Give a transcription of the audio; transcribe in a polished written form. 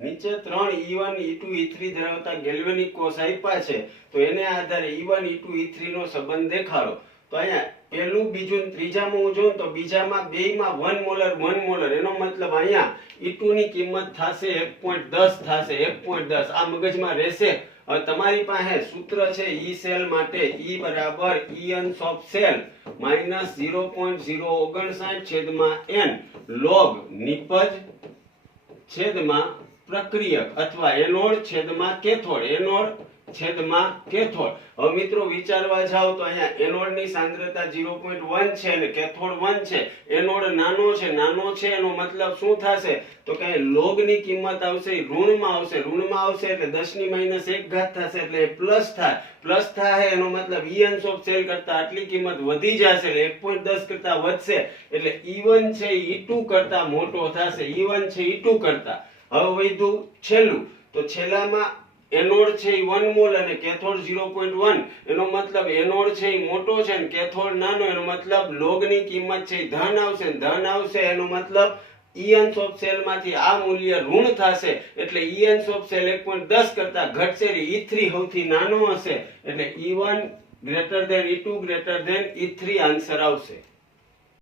નીચે 3 E1 E2 E3 ધરાવતા galvanic કોષ આપ્યા છે, તો એને આધારે E1 E2 E3 નો સંબંધ દેખાડો. તો અહીંયા પહેલું, બીજું ને ત્રીજામાં હું જોઉં તો બીજામાં બેયમાં 1 મોલર, એનો મતલબ અહીંયા E2 ની કિંમત થશે 1.10 થશે 1.10. આ મગજમાં રહેશે. હવે તમારી પાસે સૂત્ર છે E સેલ માટે, E બરાબર Eons of cell માઈનસ 0.059 છેદમાં n log નિપજ છેદમાં પ્રક્રિયક અથવા એનોડ છેદમાં કેથોડ, એનોડ છેદમાં કેથોડ. હવે મિત્રો વિચારવા જાવ તો અહીંયા એનોડ ની સાંદ્રતા 0.1 છે અને કેથોડ 1 છે. એનોડ નાનો છે એનો મતલબ શું થશે તો કે લોગ ની કિંમત આવશે ઋણમાં આવશે એટલે 10 ની -1 ઘાત થશે એટલે પ્લસ થાય એનો મતલબ ઇયન્સ ઓફ સેલ કરતા આટલી કિંમત વધી જશે એટલે 1.10 કરતા વધશે એટલે E1 છે E2 કરતા મોટો થશે. E1 છે E2 કરતા. હવે વધ્યું છેલ્લું, તો છેલ્લામાં એનોડ છે એ 1 મોલ અને કેથોડ 0.1, એનો મતલબ એનોડ છે એ મોટો છે અને કેથોડ નાનો, એનો મતલબ લોગ ની કિંમત છે એ ધન આવશે એનો મતલબ ઇયન્સ ઓફ સેલ માંથી આ મૂલ્ય ઋણ થશે એટલે ઇયન્સ ઓફ સેલ 1.10 કરતા ઘટશે. E3 સૌથી નાનો હશે એટલે E1 greater than E2 greater than E3 answer આવશે.